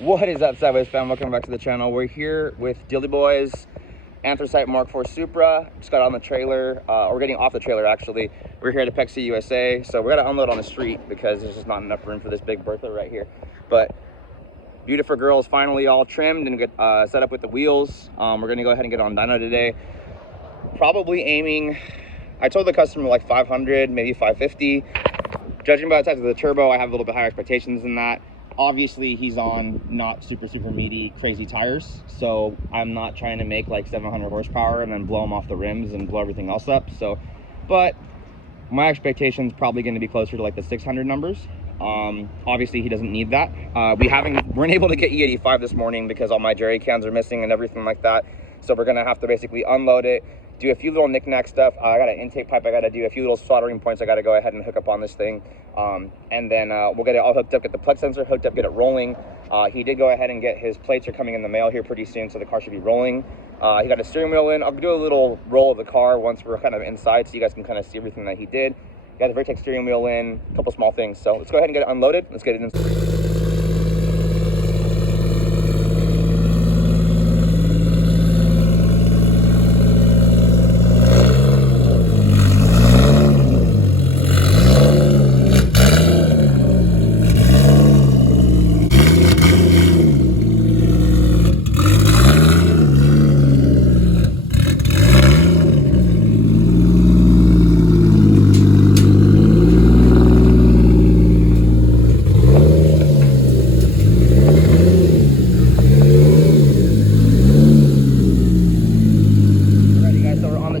What is up, Sideways fam? Welcome back to the channel. We're here with Dilly Boys, Anthracite Mk4 Supra. Just got on the trailer, we're getting off the trailer actually. We're here at Apexi, USA, so we're gonna unload on the street because there's just not enough room for this big Bertha right here. But beautiful girls finally all trimmed and get set up with the wheels. We're gonna go ahead and get on dyno today. Probably aiming, I told the customer like 500, maybe 550. Judging by the size of the turbo, I have a little bit higher expectations than that. Obviously, he's on not super meaty, crazy tires, so I'm not trying to make like 700 horsepower and then blow them off the rims and blow everything else up. So, but my expectation is probably going to be closer to like the 600 numbers. Obviously, he doesn't need that. We weren't able to get E85 this morning because all my jerry cans are missing and everything like that. So we're going to have to basically unload it, do a few little knick-knack stuff. I got an intake pipe I got to do, a few little soldering points I got to go ahead and hook up on this thing. And then we'll get it all hooked up, get the plug sensor hooked up, get it rolling. He did go ahead and get his plates are coming in the mail here pretty soon, so the car should be rolling. He got a steering wheel in. I'll do a little roll of the car once we're kind of inside so you guys can kind of see everything that he did. Got the Vertex steering wheel in, a couple small things. So let's go ahead and get it unloaded. Let's get it in.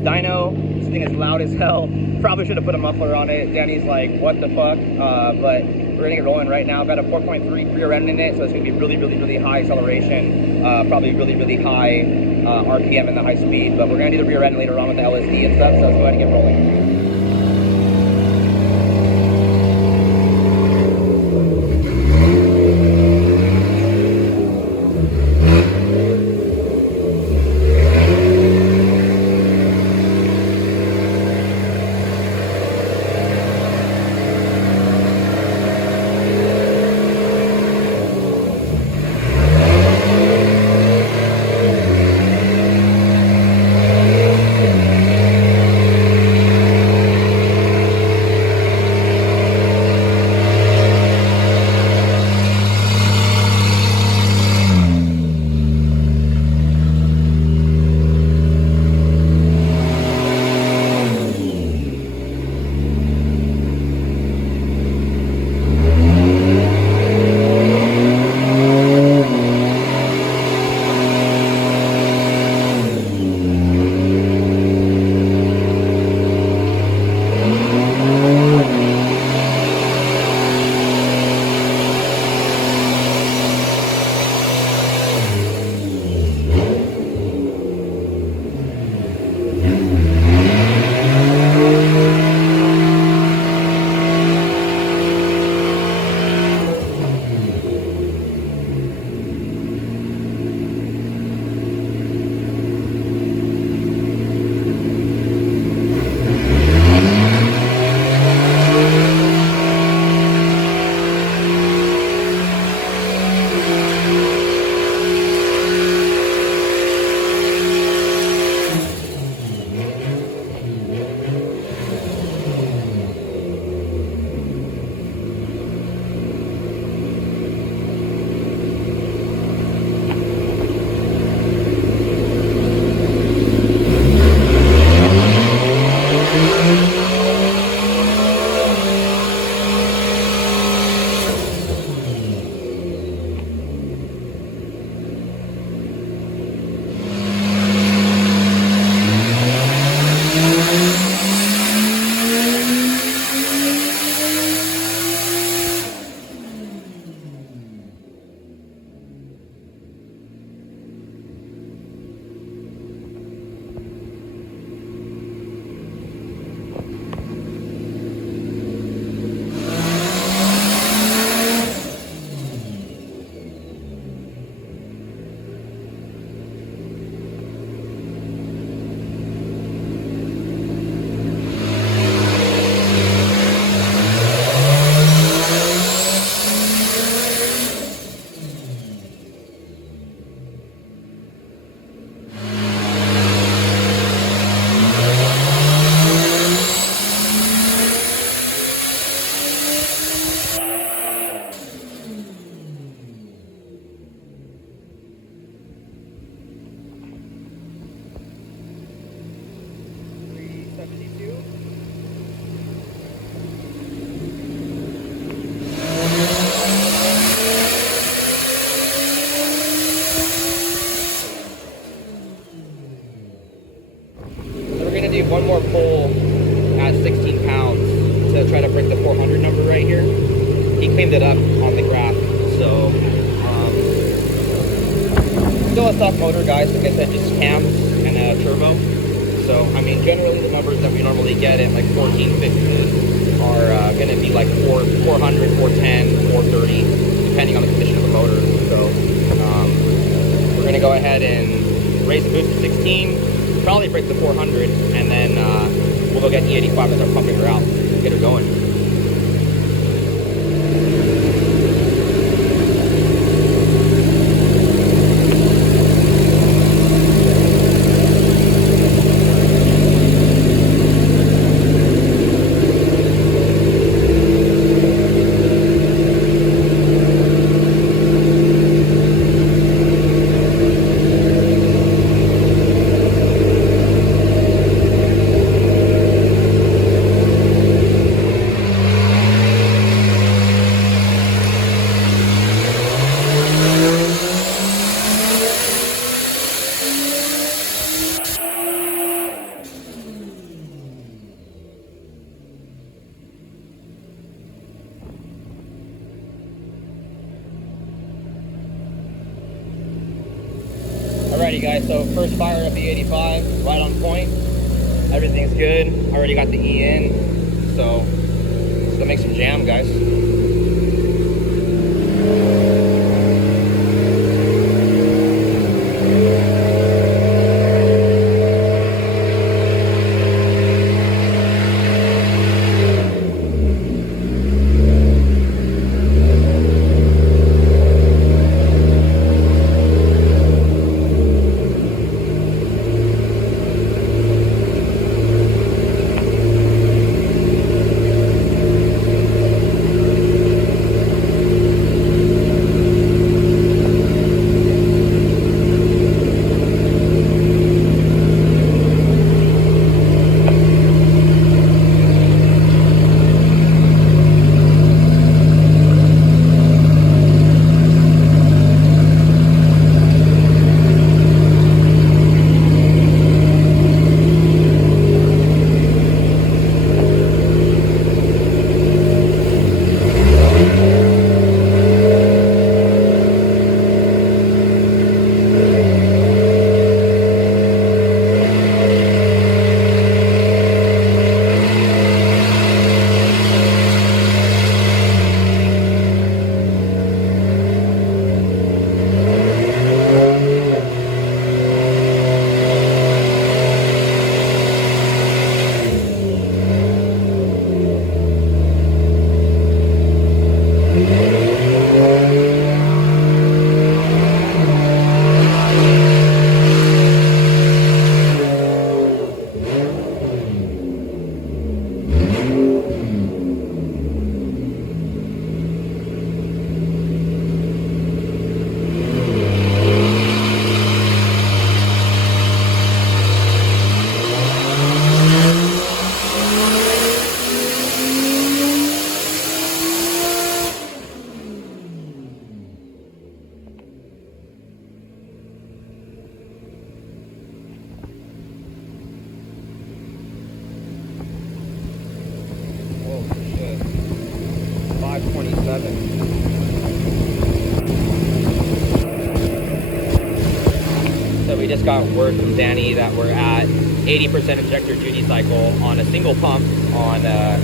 Dyno, this thing is loud as hell. Probably should have put a muffler on it. Danny's like, what the fuck? But we're gonna get rolling right now. Got a 4.3 rear end in it, so it's gonna be really high acceleration, probably really high RPM and the high speed. But we're gonna do the rear end later on with the LSD and stuff, so let's go ahead and get rolling. stock motor, guys. Like I said, just cams and a turbo. So, I mean, generally the numbers that we normally get at like 1450 are going to be like 400, 410, 430, depending on the condition of the motor. So, we're going to go ahead and raise the boost to 16, probably break the 400, and then we'll go get E85 and start pumping her out, get her going. Alrighty guys, so first fire of the 85, right on point. Everything's good. Already got the E in, so let's go make some jam, guys. So we just got word from Danny that we're at 80% injector duty cycle on a single pump on a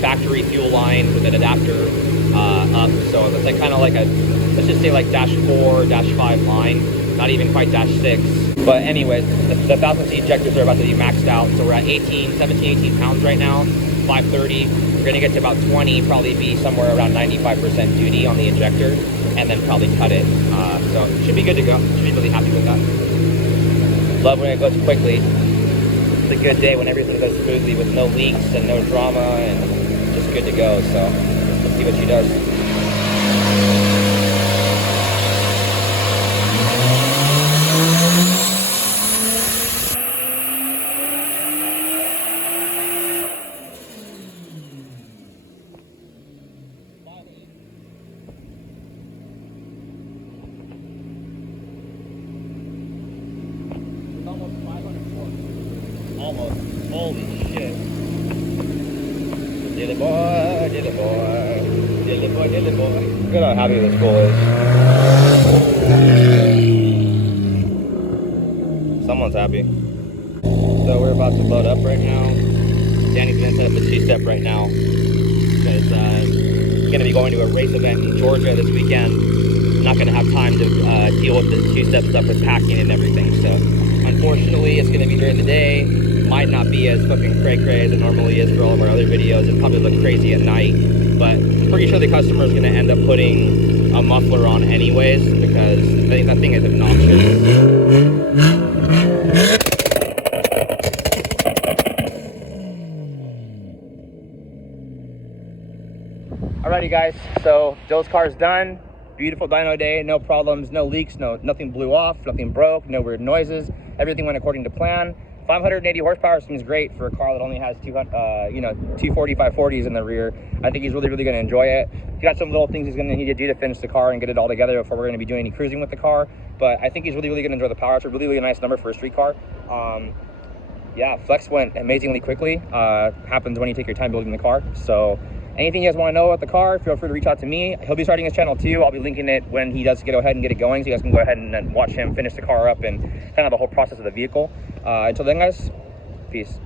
factory fuel line with an adapter up. So it's like kind of like a, let's just say like -4, -5 line, not even quite -6. But anyways, the 1000C injectors are about to be maxed out. So we're at 17, 18 pounds right now, 530. We're gonna get to about 20, probably be somewhere around 95% duty on the injector, and then probably cut it. So it should be good to go. Should be really happy with that. Love when it goes quickly. It's a good day when everything goes smoothly with no leaks and no drama and just good to go. So let's see what she does. Almost. Holy shit. Dilly boy, dilly boy, dilly boy, dilly boy. Look at how happy this bull is. Everyone's happy. So we're about to load up right now. Danny's gonna set up the two-step right now because he's gonna be going to a race event in Georgia this weekend. I'm not gonna have time to deal with the two-step stuff with packing and everything. So unfortunately, it's gonna be during the day. Might not be as fucking cray-cray as it normally is for all of our other videos. It probably look crazy at night, but I'm pretty sure the customer is gonna end up putting a muffler on anyways because I think that thing is obnoxious. Alrighty guys, so Joe's car is done. Beautiful dyno day, no problems, no leaks, nothing blew off, nothing broke, no weird noises. Everything went according to plan. 580 horsepower seems great for a car that only has 240, 540s in the rear. I think he's really going to enjoy it. He's got some little things he's going to need to do to finish the car and get it all together before we're going to be doing any cruising with the car. But I think he's really going to enjoy the power. It's a really nice number for a street car. Yeah, flex went amazingly quickly. Happens when you take your time building the car. So anything you guys want to know about the car, feel free to reach out to me. He'll be starting his channel too. I'll be linking it when he does go ahead and get it going, so you guys can go ahead and watch him finish the car up and kind of the whole process of the vehicle. Until then guys, peace.